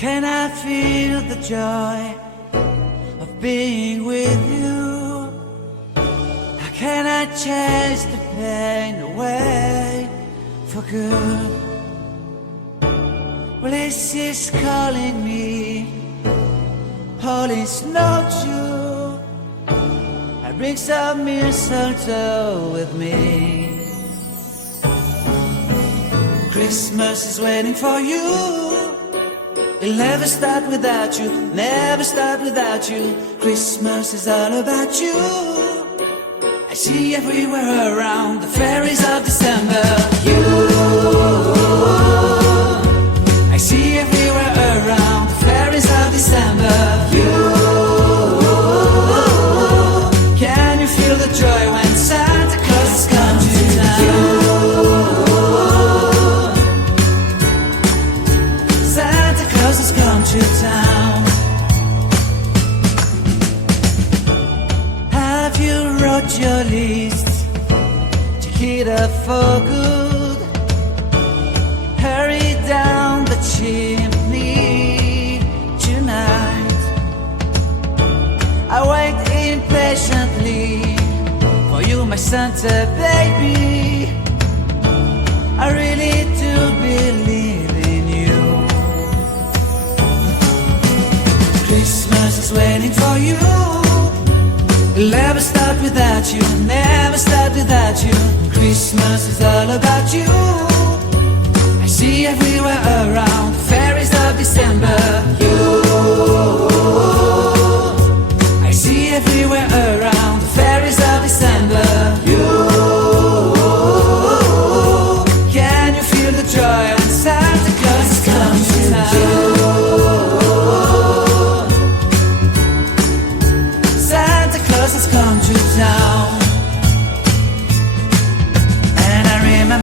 Can I feel the joy of being with you? How can I chase the pain away for good? Well, this is calling me, all is not true. I bring some mistletoe with me. Christmas is waiting for you. It'll never start without you, never start without you. Christmas is all about you. I see everywhere around the fairies of December. You, I see everywhere around the fairies of December. You, can you feel the joy when Santa Claus comes to town? Has come to town. Have you wrote your list to hit up for good? Hurry down the chimney tonight. I wait impatiently for you, my Santa baby. I really do believe in you. Christmas is waiting for you. It'll never start without you, never start without you. Christmas is all about you. I see everywhere around the fairies of December. You, I see everywhere around the fairies of December. You, can you feel the joy when Santa Claus comes to town? Has come to town.